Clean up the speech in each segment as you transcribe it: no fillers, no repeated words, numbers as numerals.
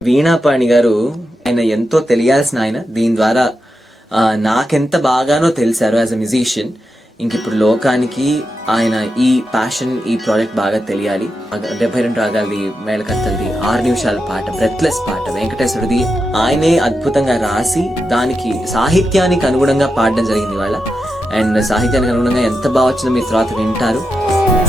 వీణాపాణి గారు ఆయన ఎంతో తెలియాల్సిన ఆయన. దీని ద్వారా నాకెంత బాగానో తెలిసారు యాజ్ అ మ్యూజిషియన్. ఇంక ఇప్పుడు లోకానికి ఆయన ఈ ప్యాషన్, ఈ ప్రాజెక్ట్ బాగా తెలియాలి. 72 రాగాలది, మేళకత్తలది, 6 నిమిషాల పాట, బ్రెత్లెస్ పాట, వెంకటేశ్వరుడిది ఆయనే అద్భుతంగా రాసి దానికి సాహిత్యానికి అనుగుణంగా పాడడం జరిగింది వాళ్ళ. అండ్ సాహిత్యానికి అనుగుణంగా ఎంత బాగా వచ్చిందో మీరు తర్వాత వింటారు.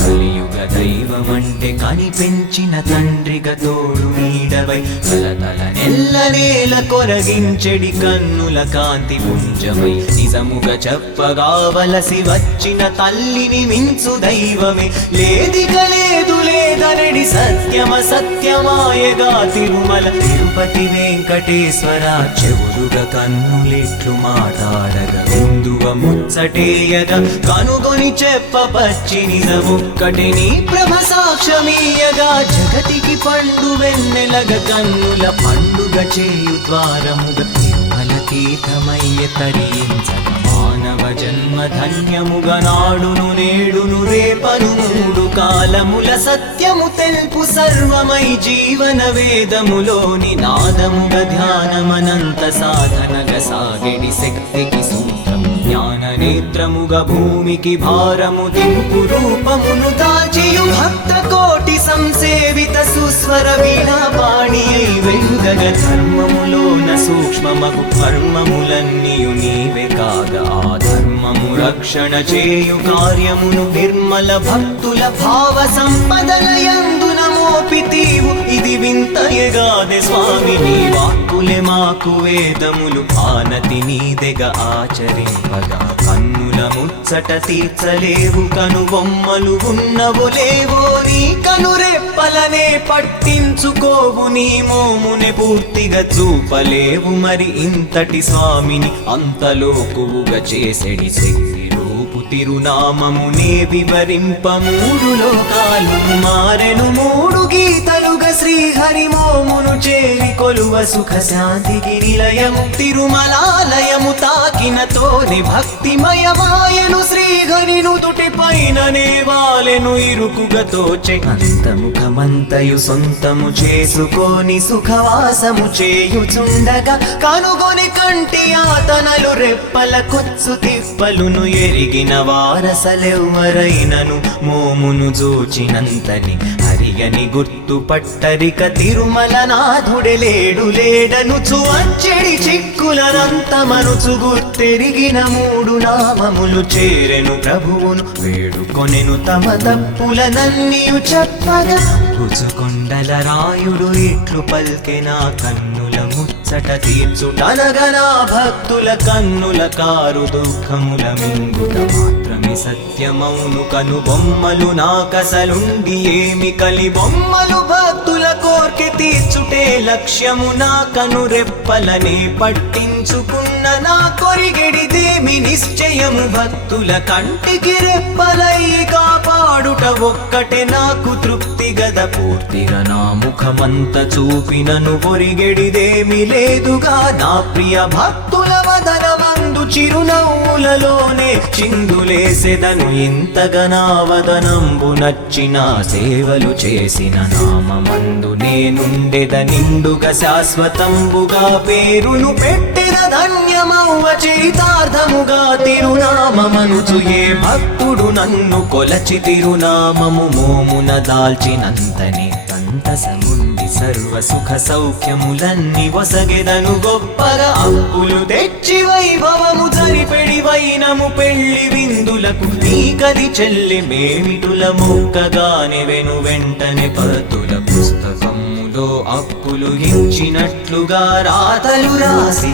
కలియుగ దైవమంటే కనిపెంచిన తండ్రిగా తోడు నీడవై తలతల నెల్లనేల కొరగించెడి కన్నుల కాంతి పుంజమై నిజముగా చెప్పగావలసి వచ్చిన తల్లిని మించు దైవమే లేదిక లేదు లేదనడి సత్యమ సత్యమాయగా తిరుమల తిరుపతి వెంకటేశ్వర చెవులుగా కన్నులెట్లు మాట్లాడగా ముందువ ముచ్చటేయగా కనుగొని చెప్పపచ్చి నిజముక్కటి నీ ప్రభ సాక్ష్యమీయగా జగతికి పండు వెన్నెలగ కన్నుల పండుగ చేయు ద్వారముగ తిరుమల తీర్థమయ్య తరించగ మానవ జన్మ ధన్యముగ నాడును నేడును రేపను మూడు కాలముల సత్యము తెలుపు సర్వమై జీవన వేదములోని నాదముగ ధ్యానమనంత సాధనగ సాగిడి శక్తికి సూత్రం జ్ఞాన నేత్రముగ భూమికి భారము దింపు రూపమును దాచియు భక్త కోటి సంసేవిత సుస్వర వీణాపాణి అయి వెలుగగ ధర్మములోన సూక్ష్మమగు మర్మములన్నీయు నీవే కాగా ఆ ధర్మము రక్షణ చేయు కార్యమును నిర్మల భక్తుల భావ సంపదలయందున మోపితీవు ఇది వింతయగాదె స్వామి నీ వాక్కులే మాకు వేదములు ఆనతి నీదెగ ఆచరింపగా కన్నుల ముచ్చట తీర్చలేవు కను బొమ్మలు ఉన్నవో లేవో నీ కనురెప్పలనే పట్టించుకోవు నీ మోమునే పూర్తిగా చూపలేవు మరి ఇంతటి స్వామిని అంతలోకువుగా చేసెడి శక్తి రూపు తిరునామమునే వివరింప మూడు లోకాలు మారెను మూడు గీతలుగా శ్రీహరి మోమును చేరి కొలువ సుఖ శాంతికి నిలయము తిరుమలాలయము తాకినతోని భక్తిమయమాయను శ్రీహరి నుదుటి పైననే వాలెను ఇరుకుగా తోచె అంతముఖమంతయు సొంతము చేసుకొని సుఖవాసము చేయుచుండగా కనుగొని కంటి ఆతనలు రెప్పల కొచ్చు తిప్పలును ఎరిగిన వారసలెవ్వరైనను మోమును జోచినంతని హరియని గుర్తుపట్టరిక తిరుమల నాథుడే లేడు లేడనుచు అచ్చడి చిక్కులనంతమనుచు గుర్తెరిగిన మూడు నామములు చేరెను ప్రభువును వేడుకొనెను తమ తప్పులనన్నీయు చెప్పగా రుచుకొండల రాయుడు ఇట్లు పల్కెనా కన్నుల ముచ్చట తీర్చుటనగనా భక్తుల కన్నుల కారు దుఃఖముల మింగుట మాత్రమే సత్యమౌను కను బొమ్మలు నాకసలుండి ఏమి కలి బొమ్మలు భక్తుల కోర్కె తీర్చుటే లక్ష్యము నా కను రెప్పలనే పట్టించుకున్న నా కొరిగెడిదేమి నిశ్చయము భక్తుల కంటికి రెప్పలై కాపాడుట ఒక్కటే నాకు తృప్తి గద పూర్తిగా నా ముఖమంత చూపినను పొరిగెడిదేమి లేదుగా నా ప్రియ భక్తుల వదనమందు చిరునవ్వులలోనే చిందులేసెదను ఇంతగా నా వదనంబు నచ్చిన సేవలు చేసిన నామమందు నేనుండెద నిండుగా శాశ్వతంబుగా పేరును పెట్టెద ధన్యమౌవ చరితార్థముగా తిరునామమనుచు ఏ భక్తుడు నన్ను కొలచి తిరునామము మోమున దాల్చినంతనే సంతసముంది సర్వ సుఖ సౌఖ్యములన్నీ వసగెదను గొప్పగా అప్పులు తెచ్చి వైభవము జరిపెడి వైనము పెళ్లి విందులకు నీకది చెల్లి మేమిటుల మొక్కగానే వెను వెంటనే పతుల పుస్తకములో అప్పులు ఇచ్చినట్లుగా రాతలు రాసి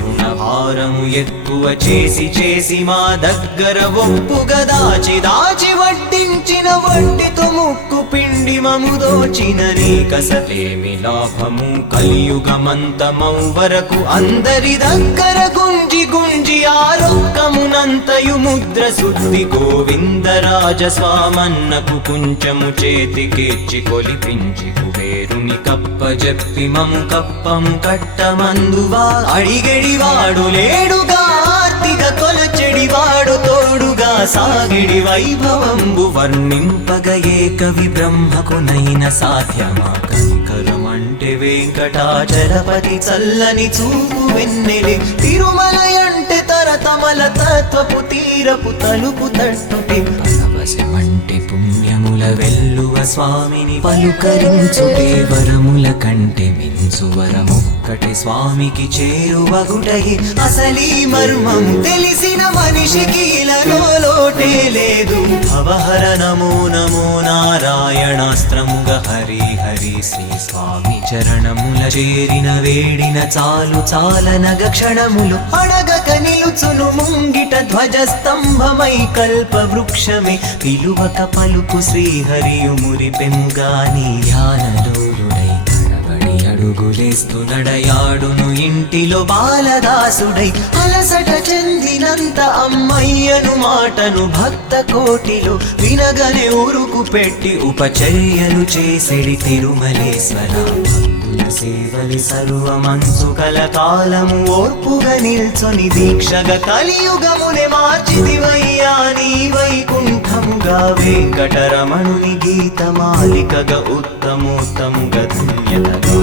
రుణ భారము ఎక్కువ చేసి చేసి మా దగ్గర ఒప్పుగా దాచి దాచి వడ్డించిన వడ్డీతో ముక్కు పిండి మము దోచిన నీకసలేమి లాభము కలియుగమంతమౌ వరకు అందరి దగ్గర గుంజి గుంజి ఆరోక్కమునంతయు ముద్ర శుద్ధి గోవిందరాజ స్వామన్నకు కుంచము చేతికిచ్చి కొలిపించి కుబేరుని కప్పజెప్పి మము కప్పము కట్టమందువా అడిగెడివాడు లేడుగా ఆర్తిగా కొలచెడివాడు తోడుగా సాగిడి వైభవంబు వర్ణింపగ ఏ కవి బ్రహ్మకునైన సాధ్యమా కనికరమణ అంటే వెంకటాచలపతి చల్లని చూపు వెన్నెలే తిరుమల అంటే తరతమల తత్వపు తీరపు తలుపు తట్టుటే పరవశమంటే పుణ్యముల వెల్లువ స్వామిని పలుకరించుటే వరముల కంటే మించు వరమొక్కటి స్వామికి చేరువగుటయి అసలీ మర్మం తెలిసిన మనిషికి ఇలాలో లోటే లేదు భవహర నమో నమో నారాయణాస్త్రముగ హరి హరి శ్రీ స్వామి చరణముల చేరిన వేడిన చాలు చాలనగ క్షణములు అడగక నిలుచును ముంగిట ధ్వజస్తంభమై కల్ప వృక్షమే పిలువక పలుకు శ్రీహరియు మురిపెంగాని ధ్యానలోలుడై తడబడి అడుగులేస్తూ నడయాడును ఇంటిలో బాలదాసుడై అలసట చెందినంత అమ్మయ్యను మాటను భక్త కోటిలో వినగనే ఉరుకు పెట్టి ఉపచర్యలు చేసెడి తిరుమలేశ్వర భక్తుల సేవలి సర్వమంచు కలకాలము ఓర్పుగా నిల్చొని దీక్షగా కలియుగమునే మార్చితివయ్యా నీ వైకుంఠముగా వెంకటరమణుని గీతమాలికగా ఉత్తమోత్తముగా ధన్యతగా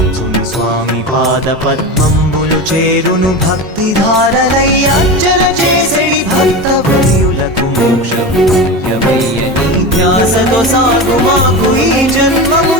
స్వామి పాద పద్మంబులు చేరును భక్తి ధారలై అర్చన చేసెడి భక్త వరియులకు మోక్షమయ్య నీ ధ్యాసతో సాగు మాకు ఈ జన్మము